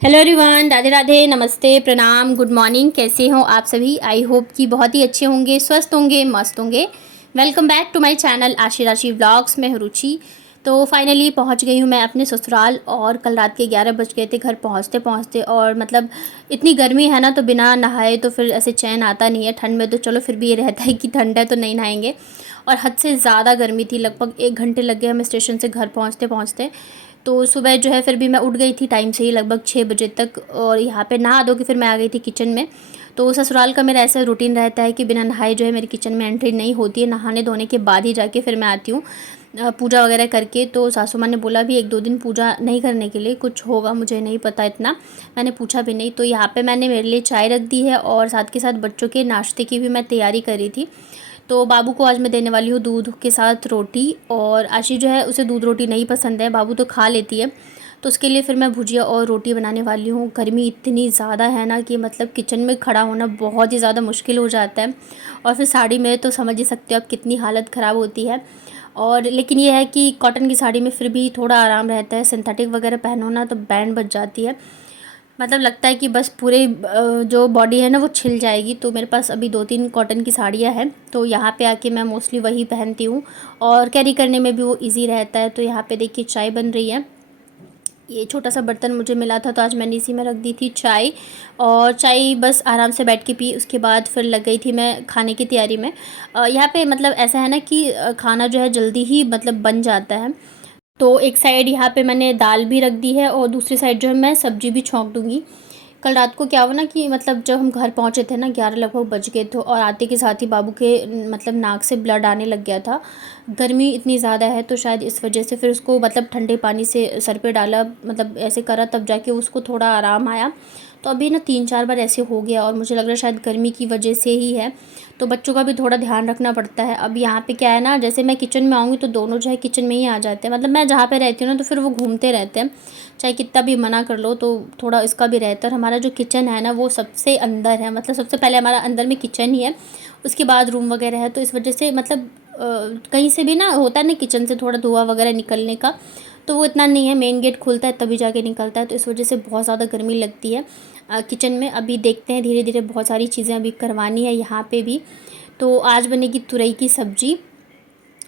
Hello everyone, Radhe Radhe, नमस्ते, प्रणाम, good morning. कैसे हो आप सभी? आई होप कि बहुत ही अच्छे होंगे, स्वस्थ होंगे, मस्त होंगे। Welcome back to my channel Aashi Rashi vlogs में हूं रुचि। तो फाइनली पहुंच गई हूं मैं अपने ससुराल और कल रात के 11 बज गए थे घर पहुंचते पहुंचते। और मतलब इतनी गर्मी है ना, तो बिना नहाए तो फिर ऐसे चैन आता नहीं है। ठंड में तो चलो फिर भी ये रहता है कि ठंड है तो नहीं नहाएंगे, और हद से ज़्यादा गर्मी थी। लगभग 1 घंटे लग गए हमें स्टेशन से घर पहुँचते पहुँचते। तो सुबह जो है फिर भी मैं उठ गई थी टाइम से ही, लगभग 6 बजे तक। और यहाँ पे नहा धो के फिर मैं आ गई थी किचन में। तो ससुराल का मेरा ऐसा रूटीन रहता है कि बिना नहाए जो है मेरी किचन में एंट्री नहीं होती है। नहाने धोने के बाद ही जाके फिर मैं आती हूँ पूजा वगैरह करके। तो सासू माँ ने बोला भी 1-2 दिन पूजा नहीं करने के लिए, कुछ होगा मुझे नहीं पता इतना, मैंने पूछा भी नहीं। तो यहाँ पे मैंने मेरे लिए चाय रख दी है और साथ के साथ बच्चों के नाश्ते की भी मैं तैयारी कर रही थी। तो बाबू को आज मैं देने वाली हूँ दूध के साथ रोटी। और आशी जो है उसे दूध रोटी नहीं पसंद है, बाबू तो खा लेती है। तो उसके लिए फिर मैं भुजिया और रोटी बनाने वाली हूँ। गर्मी इतनी ज़्यादा है ना कि मतलब किचन में खड़ा होना बहुत ही ज़्यादा मुश्किल हो जाता है। और फिर साड़ी में तो समझ ही सकते हो आप कितनी हालत ख़राब होती है। और लेकिन ये है कि कॉटन की साड़ी में फिर भी थोड़ा आराम रहता है। सिंथेटिक वगैरह पहनो ना तो बैंड बज जाती है। मतलब लगता है कि बस पूरे जो बॉडी है ना वो छिल जाएगी। तो मेरे पास अभी 2-3 कॉटन की साड़ियाँ हैं, तो यहाँ पे आके मैं मोस्टली वही पहनती हूँ। और कैरी करने में भी वो इजी रहता है। तो यहाँ पे देखिए चाय बन रही है। ये छोटा सा बर्तन मुझे मिला था तो आज मैंने इसी में रख दी थी चाय। और चाय बस आराम से बैठ के पी, उसके बाद फिर लग गई थी मैं खाने की तैयारी में। यहाँ पे मतलब ऐसा है ना कि खाना जो है जल्दी ही मतलब बन जाता है। तो एक साइड यहाँ पे मैंने दाल भी रख दी है और दूसरी साइड जो है मैं सब्जी भी छौंक दूँगी। कल रात को क्या हुआ ना कि मतलब जब हम घर पहुँचे थे ना, 11 लगभग बज गए थे, और आते के साथ ही बाबू के मतलब नाक से ब्लड आने लग गया था। गर्मी इतनी ज़्यादा है तो शायद इस वजह से फिर उसको मतलब ठंडे पानी से सर पे डाला, मतलब ऐसे करा तब जाके उसको थोड़ा आराम आया। तो अभी ना 3-4 बार ऐसे हो गया और मुझे लग रहा है शायद गर्मी की वजह से ही है। तो बच्चों का भी थोड़ा ध्यान रखना पड़ता है। अब यहाँ पे क्या है ना, जैसे मैं किचन में आऊँगी तो दोनों जो है किचन में ही आ जाते हैं। मतलब मैं जहाँ पे रहती हूँ ना तो फिर वो घूमते रहते हैं, चाहे कितना भी मना कर लो। तो थोड़ा इसका भी रहता है। और हमारा जो किचन है ना वो सबसे अंदर है, मतलब सबसे पहले हमारा अंदर में किचन ही है, उसके बाद रूम वगैरह है। तो इस वजह से मतलब कहीं से भी ना होता है ना किचन से थोड़ा धुआं वगैरह निकलने का, तो वो इतना नहीं है। मेन गेट खुलता है तभी जाके निकलता है। तो इस वजह से बहुत ज़्यादा गर्मी लगती है किचन में। अभी देखते हैं, धीरे धीरे बहुत सारी चीज़ें अभी करवानी है यहाँ पे भी। तो आज बनेगी तुरई की सब्ज़ी।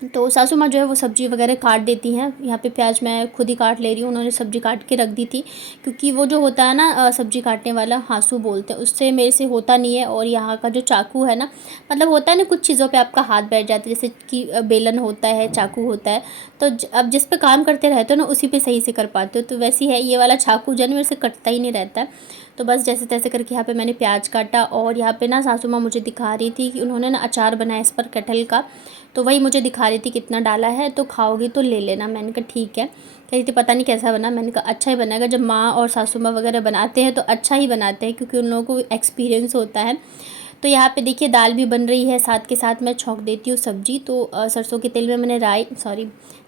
तो सासू माँ जो है वो सब्ज़ी वगैरह काट देती हैं। यहाँ पे प्याज मैं खुद ही काट ले रही हूँ, उन्होंने सब्ज़ी काट के रख दी थी। क्योंकि वो जो होता है ना सब्ज़ी काटने वाला हासू बोलते हैं, उससे मेरे से होता नहीं है। और यहाँ का जो चाकू है ना, मतलब होता है ना कुछ चीज़ों पे आपका हाथ बैठ जाता है, जैसे कि बेलन होता है, चाकू होता है। तो अब जिस पे काम करते रहते हो ना उसी पे सही से कर पाते हो। तो वैसी है ये वाला चाकू जो है ना, मेरे से कटता ही नहीं रहता है। तो बस जैसे तैसे करके यहाँ पे मैंने प्याज काटा। और यहाँ पे ना सासू माँ मुझे दिखा रही थी कि उन्होंने ना अचार बनाया इस पर कटहल का। तो वही मुझे दिखा रही थी कितना डाला है, तो खाओगी तो ले लेना। मैंने कहा ठीक है। कह रही थी पता नहीं कैसा बना। मैंने कहा अच्छा ही बनाएगा, जब माँ और सासू माँ वगैरह बनाते हैं तो अच्छा ही बनाते हैं, क्योंकि उन लोगों को एक्सपीरियंस होता है। तो यहाँ पे देखिए दाल भी बन रही है, साथ के साथ मैं छौंक देती हूँ सब्जी। तो सरसों के तेल में मैंने राई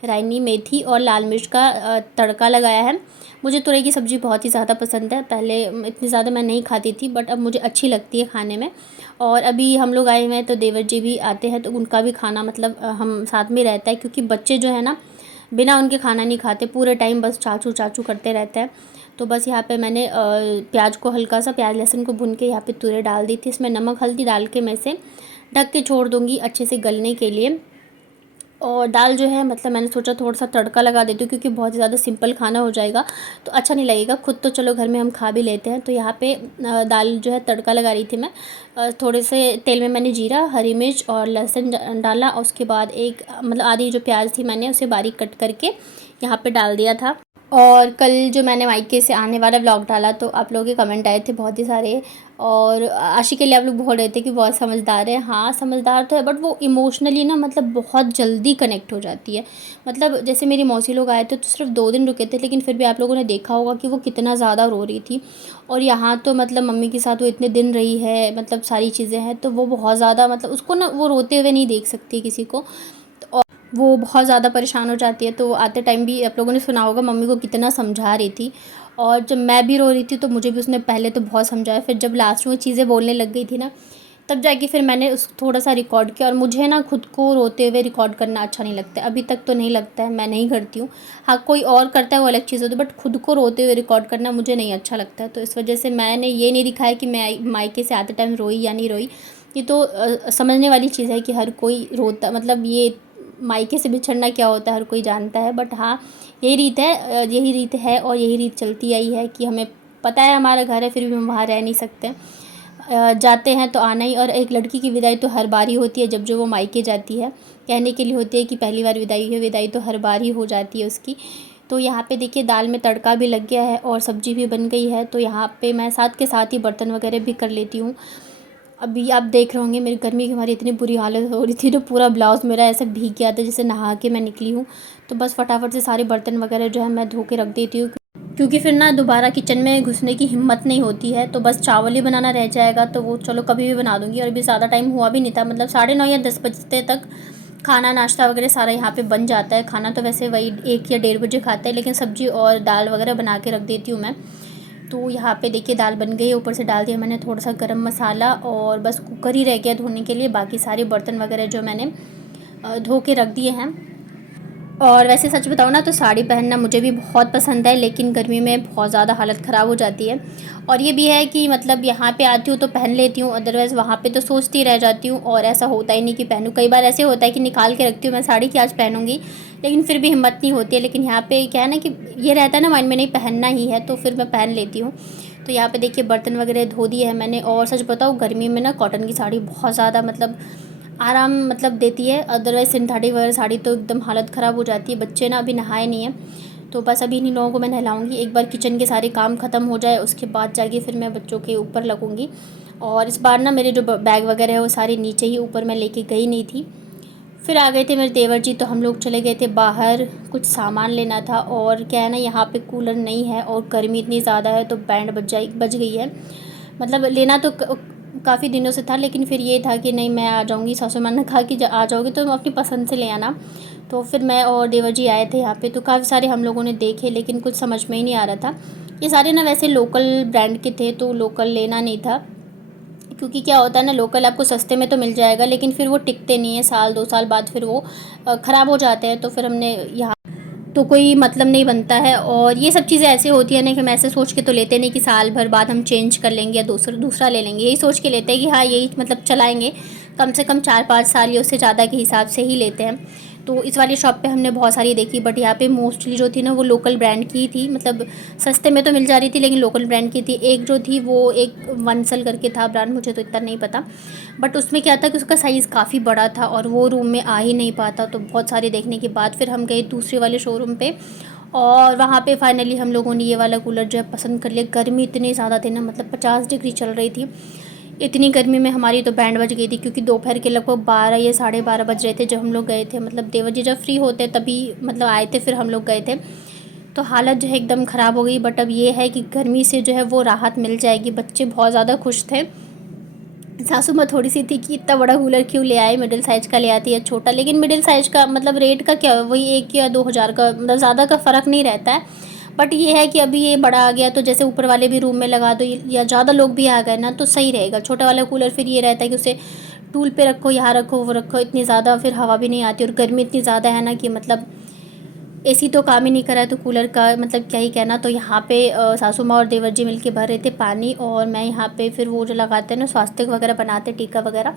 नहीं, मेथी और लाल मिर्च का तड़का लगाया है। मुझे तुरई की सब्ज़ी बहुत ही ज़्यादा पसंद है। पहले इतनी ज़्यादा मैं नहीं खाती थी, बट अब मुझे अच्छी लगती है खाने में। और अभी हम लोग आए हुए हैं तो देवर जी भी आते हैं, तो उनका भी खाना मतलब हम साथ में रहता है। क्योंकि बच्चे जो है ना बिना उनके खाना नहीं खाते, पूरे टाइम बस चाचू चाचू करते रहते हैं। तो बस यहाँ पे मैंने प्याज को हल्का सा, प्याज लहसुन को भून के यहाँ पे तुरई डाल दी थी। इसमें नमक हल्दी डाल के मैं इसे ढक के छोड़ दूँगी अच्छे से गलने के लिए। और दाल जो है मतलब मैंने सोचा थोड़ा सा तड़का लगा देती हूँ, क्योंकि बहुत ही ज़्यादा सिंपल खाना हो जाएगा तो अच्छा नहीं लगेगा। खुद तो चलो घर में हम खा भी लेते हैं। तो यहाँ पे दाल जो है तड़का लगा रही थी मैं। थोड़े से तेल में मैंने जीरा, हरी मिर्च और लहसुन डाला। और उसके बाद एक मतलब आधी जो प्याज थी मैंने उसे बारीक कट करके यहाँ पे डाल दिया था। और कल जो मैंने मायके से आने वाला व्लॉग डाला तो आप लोगों के कमेंट आए थे बहुत ही सारे। और आशी के लिए आप लोग बोल रहे थे कि बहुत समझदार है। हाँ समझदार तो है, बट वो इमोशनली ना मतलब बहुत जल्दी कनेक्ट हो जाती है। मतलब जैसे मेरी मौसी लोग आए थे तो सिर्फ 2 दिन रुके थे, लेकिन फिर भी आप लोगों ने देखा होगा कि वो कितना ज़्यादा रो रही थी। और यहाँ तो मतलब मम्मी के साथ वो इतने दिन रही है, मतलब सारी चीज़ें हैं, तो वो बहुत ज़्यादा मतलब उसको ना वो रोते हुए नहीं देख सकती किसी को। वो बहुत ज़्यादा परेशान हो जाती है। तो आते टाइम भी आप लोगों ने सुना होगा मम्मी को कितना समझा रही थी। और जब मैं भी रो रही थी तो मुझे भी उसने पहले तो बहुत समझाया, फिर जब लास्ट में चीज़ें बोलने लग गई थी ना तब जाके फिर मैंने उस थोड़ा सा रिकॉर्ड किया। और मुझे ना खुद को रोते हुए रिकॉर्ड करना अच्छा नहीं लगता है, अभी तक तो नहीं लगता है, मैं नहीं करती हूँ। हाँ, कोई और करता है वो अलग चीज़ होती है, बट खुद को रोते हुए रिकॉर्ड करना मुझे नहीं अच्छा लगता है। तो इस वजह से मैंने ये नहीं दिखाया कि मैं मायके से आते टाइम रोई या नहीं रोई। ये तो समझने वाली चीज़ है कि हर कोई रोता, मतलब ये मायके से बिछड़ना क्या होता है हर कोई जानता है। बट हाँ, यही रीत है, यही रीत है और यही रीत चलती आई है कि हमें पता है हमारा घर है, फिर भी हम वहाँ रह नहीं सकते। जाते हैं तो आना ही। और एक लड़की की विदाई तो हर बार ही होती है जब जो वो मायके जाती है, कहने के लिए होती है कि पहली बार विदाई है, विदाई तो हर बार ही हो जाती है उसकी। तो यहाँ पे देखिए दाल में तड़का भी लग गया है और सब्ज़ी भी बन गई है। तो यहाँ पे मैं साथ के साथ ही बर्तन वगैरह भी कर लेती हूँ। अभी आप देख रहे होंगे मेरी गर्मी की हमारी इतनी बुरी हालत हो रही थी, तो पूरा ब्लाउज़ मेरा ऐसा भीग गया था जैसे नहा के मैं निकली हूँ। तो बस फटाफट से सारे बर्तन वगैरह जो है मैं धो के रख देती हूँ, क्योंकि फिर ना दोबारा किचन में घुसने की हिम्मत नहीं होती है। तो बस चावल ही बनाना रह जाएगा, तो वो चलो कभी भी बना दूँगी। और अभी ज़्यादा टाइम हुआ भी नहीं था, मतलब 9:30 या 10 बजते तक खाना नाश्ता वगैरह सारा यहाँ पे बन जाता है। खाना तो वैसे वही 1 या 1:30 बजे खाते हैं, लेकिन सब्ज़ी और दाल वगैरह बना के रख देती हूँ मैं। तो यहाँ पे देखिए दाल बन गई है, ऊपर से डाल दिया मैंने थोड़ा सा गरम मसाला, और बस कुकर ही रह गया धोने के लिए। बाकी सारे बर्तन वगैरह जो मैंने धो के रख दिए हैं। और वैसे सच बताऊँ ना तो साड़ी पहनना मुझे भी बहुत पसंद है, लेकिन गर्मी में बहुत ज़्यादा हालत ख़राब हो जाती है। और ये भी है कि मतलब यहाँ पे आती हूँ तो पहन लेती हूँ, अदरवाइज़ वहाँ पे तो सोचती रह जाती हूँ और ऐसा होता ही नहीं कि पहनूँ। कई बार ऐसे होता है कि निकाल के रखती हूँ मैं साड़ी कि आज पहनूँगी, लेकिन फिर भी हिम्मत नहीं होती है। लेकिन यहाँ पे क्या है ना कि ये रहता है ना माइंड में, नहीं पहनना ही है, तो फिर मैं पहन लेती हूँ। तो यहाँ पे देखिए बर्तन वगैरह धो दिए हैं मैंने। और सच बताऊँ गर्मी में ना कॉटन की साड़ी बहुत ज़्यादा मतलब आराम मतलब देती है, अदरवाइज़ सिंथेटिक वगैरह साड़ी तो एकदम हालत ख़राब हो जाती है। बच्चे ना अभी नहाए नहीं हैं, तो बस अभी इन्हीं लोगों को मैं नहलाऊँगी। एक बार किचन के सारे काम ख़त्म हो जाए उसके बाद जाके फिर मैं बच्चों के ऊपर लगूँगी। और इस बार ना मेरे जो बैग वगैरह है वो सारे नीचे ही, ऊपर मैं लेके गई नहीं थी। फिर आ गए थे मेरे देवर जी, तो हम लोग चले गए थे बाहर, कुछ सामान लेना था। और क्या है ना यहाँ पे कूलर नहीं है और गर्मी इतनी ज़्यादा है, तो बैंड बज गई है। मतलब लेना तो काफ़ी दिनों से था, लेकिन फिर ये था कि नहीं मैं आ जाऊँगी, सासू माँ ने कहा कि आ जाओगे तो अपनी पसंद से ले आना। तो फिर मैं और देवर जी आए थे यहाँ पे, तो काफ़ी सारे हम लोगों ने देखे, लेकिन कुछ समझ में ही नहीं आ रहा था। ये सारे ना वैसे लोकल ब्रांड के थे, तो लोकल लेना नहीं था, क्योंकि क्या होता है ना लोकल आपको सस्ते में तो मिल जाएगा, लेकिन फिर वो टिकते नहीं है, साल 2 साल बाद फिर वो ख़राब हो जाते हैं। तो फिर हमने यहाँ तो कोई मतलब नहीं बनता है। और ये सब चीज़ें ऐसे होती है ना कि हम ऐसे सोच के तो लेते नहीं कि साल भर बाद हम चेंज कर लेंगे या दूसरा ले लेंगे। यही सोच के लेते हैं कि हाँ यही मतलब चलाएंगे, कम से कम 4-5 साल या उससे ज़्यादा के हिसाब से ही लेते हैं। तो इस वाली शॉप पे हमने बहुत सारी देखी, बट यहाँ पे मोस्टली जो थी ना वो लोकल ब्रांड की थी, मतलब सस्ते में तो मिल जा रही थी लेकिन लोकल ब्रांड की थी। एक जो थी वो एक वंसल करके था ब्रांड, मुझे तो इतना नहीं पता, बट उसमें क्या था कि उसका साइज़ काफ़ी बड़ा था और वो रूम में आ ही नहीं पाता। तो बहुत सारे देखने के बाद फिर हम गए दूसरे वाले शोरूम पे, और वहाँ पे फाइनली हम लोगों ने ये वाला कूलर जो है पसंद कर लिया। गर्मी इतनी ज़्यादा थी ना, मतलब 50 डिग्री चल रही थी। इतनी गर्मी में हमारी तो बैंड बज गई थी, क्योंकि दोपहर के लगभग 12 या 12:30 बज रहे थे जब हम लोग गए थे। मतलब देवर जी जब फ्री होते तभी मतलब आए थे, फिर हम लोग गए थे। तो हालत जो है एकदम ख़राब हो गई। बट अब ये है कि गर्मी से जो है वो राहत मिल जाएगी। बच्चे बहुत ज़्यादा खुश थे। सासू माँ थोड़ी सी थी कि इतना बड़ा कूलर क्यों ले आए, मिडिल साइज़ का ले आती है छोटा। लेकिन मिडिल साइज़ का मतलब रेट का क्या, वही 1 या 2 हज़ार का, मतलब ज़्यादा का फ़र्क नहीं रहता है। बट ये है कि अभी ये बड़ा आ गया तो जैसे ऊपर वाले भी रूम में लगा दो, या ज़्यादा लोग भी आ गए ना तो सही रहेगा। छोटा वाला कूलर फिर ये रहता है कि उसे टूल पे रखो, यहाँ रखो, वो रखो, इतनी ज़्यादा फिर हवा भी नहीं आती। और गर्मी इतनी ज़्यादा है ना कि मतलब एसी तो काम ही नहीं करा है, तो कूलर का मतलब क्या ही कहना। तो यहाँ पे सासू माँ और देवर जी मिलके भर रहे थे पानी, और मैं यहाँ पे फिर वो जो लगाते हैं ना स्वास्तिक वगैरह बनाते, टीका वगैरह,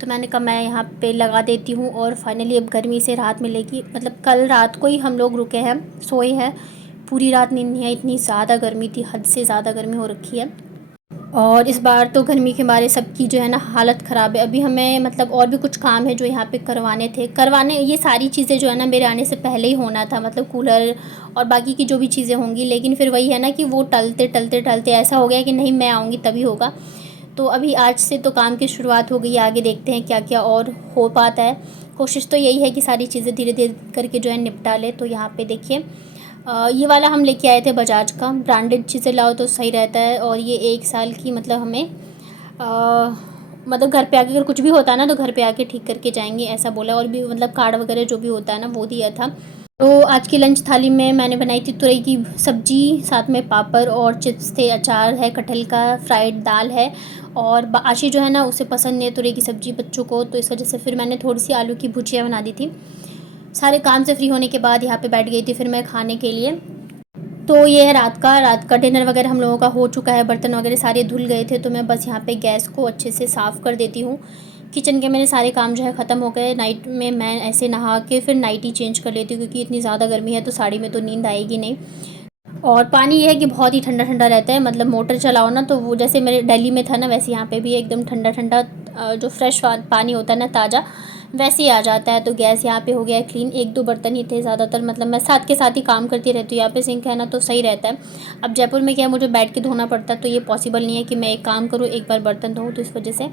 तो मैंने कहा मैं यहाँ पे लगा देती हूँ। और फाइनली अब गर्मी से राहत मिलेगी। मतलब कल रात को ही हम लोग रुके हैं, सोए हैं, पूरी रात नींद नहीं आई, इतनी ज़्यादा गर्मी थी, हद से ज़्यादा गर्मी हो रखी है। और इस बार तो गर्मी के मारे सबकी जो है ना हालत ख़राब है। अभी हमें मतलब और भी कुछ काम है जो यहाँ पे करवाने, ये सारी चीज़ें जो है ना मेरे आने से पहले ही होना था, मतलब कूलर और बाकी की जो भी चीज़ें होंगी। लेकिन फिर वही है ना कि वो टलते ऐसा हो गया कि नहीं मैं आऊँगी तभी होगा। तो अभी आज से तो काम की शुरुआत हो गई है, आगे देखते हैं क्या क्या और हो पाता है। कोशिश तो यही है कि सारी चीज़ें धीरे धीरे करके जो है निपटा ले। तो यहाँ पे देखिए ये वाला हम लेके आए थे बजाज का। ब्रांडेड चीज़ें लाओ तो सही रहता है। और ये 1 साल की मतलब हमें मतलब घर पे आके अगर कुछ भी होता है ना तो घर पे आके ठीक करके जाएंगे, ऐसा बोला। और भी मतलब कार्ड वगैरह जो भी होता है ना वो दिया था। तो आज की लंच थाली में मैंने बनाई थी तुरई की सब्ज़ी, साथ में पापड़ और चिप्स थे, अचार है कटहल का, फ्राइड दाल है। और आशी जो है ना उसे पसंद नहीं है तुरई की सब्ज़ी बच्चों को, तो इस वजह से फिर मैंने थोड़ी सी आलू की भुजिया बना दी थी। सारे काम से फ्री होने के बाद यहाँ पे बैठ गई थी फिर मैं खाने के लिए। तो ये है रात का डिनर वगैरह हम लोगों का हो चुका है, बर्तन वगैरह सारे धुल गए थे, तो मैं बस यहाँ पे गैस को अच्छे से साफ़ कर देती हूँ। किचन के मेरे सारे काम जो है ख़त्म हो गए। नाइट में मैं ऐसे नहा के फिर नाइटी चेंज कर लेती हूँ, क्योंकि इतनी ज़्यादा गर्मी है तो साड़ी में तो नींद आएगी नहीं। और पानी ये है कि बहुत ही ठंडा ठंडा रहता है, मतलब मोटर चलाओ ना तो वो जैसे मेरे दिल्ली में था ना वैसे यहाँ पे भी एकदम ठंडा ठंडा जो फ्रेश पानी होता है ना ताज़ा, वैसे ही आ जाता है। तो गैस यहाँ पे हो गया है क्लीन। एक दो बर्तन ही थे ज़्यादातर, मतलब मैं साथ के साथ ही काम करती रहती हूँ। यहाँ पे सिंक है ना तो सही रहता है। अब जयपुर में क्या है, मुझे बैठ के धोना पड़ता है, तो ये पॉसिबल नहीं है कि मैं एक काम करूँ एक बार बर्तन धोऊँ, तो इस वजह से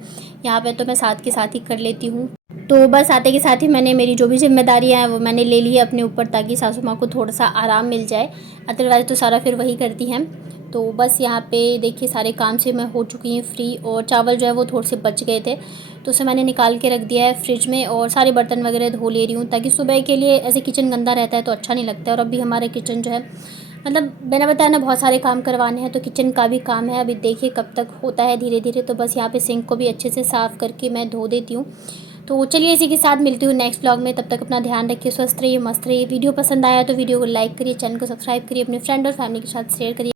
यहाँ पर तो मैं साथ के साथ ही कर लेती हूँ। तो बस आते के साथ ही मैंने मेरी जो भी जिम्मेदारियाँ हैं वो मैंने ले ली है अपने ऊपर, ताकि सासू माँ को थोड़ा सा आराम मिल जाए। अदरवाइज़ तो सारा फिर वही करती हैं। तो बस यहाँ पे देखिए सारे काम से मैं हो चुकी हूँ फ्री। और चावल जो है वो थोड़े से बच गए थे, तो उसे मैंने निकाल के रख दिया है फ्रिज में। और सारे बर्तन वगैरह धो ले रही हूँ, ताकि सुबह के लिए ऐसे किचन गंदा रहता है तो अच्छा नहीं लगता है। और अभी हमारे किचन जो है, मतलब मैंने बताया ना बहुत सारे काम करवाने हैं, तो किचन का भी काम है। अभी देखिए कब तक होता है धीरे धीरे। तो बस यहाँ पे सिंक को भी अच्छे से साफ़ करके मैं धो देती हूँ। तो चलिए इसी के साथ मिलती हूँ नेक्स्ट ब्लॉग में। तब तक अपना ध्यान रखिए, स्वस्थ रहिए, मस्त रहिए। वीडियो पसंद आया तो वीडियो को लाइक करिए, चैनल को सब्सक्राइब करिए, अपने फ्रेंड और फैमिली के साथ शेयर करिए।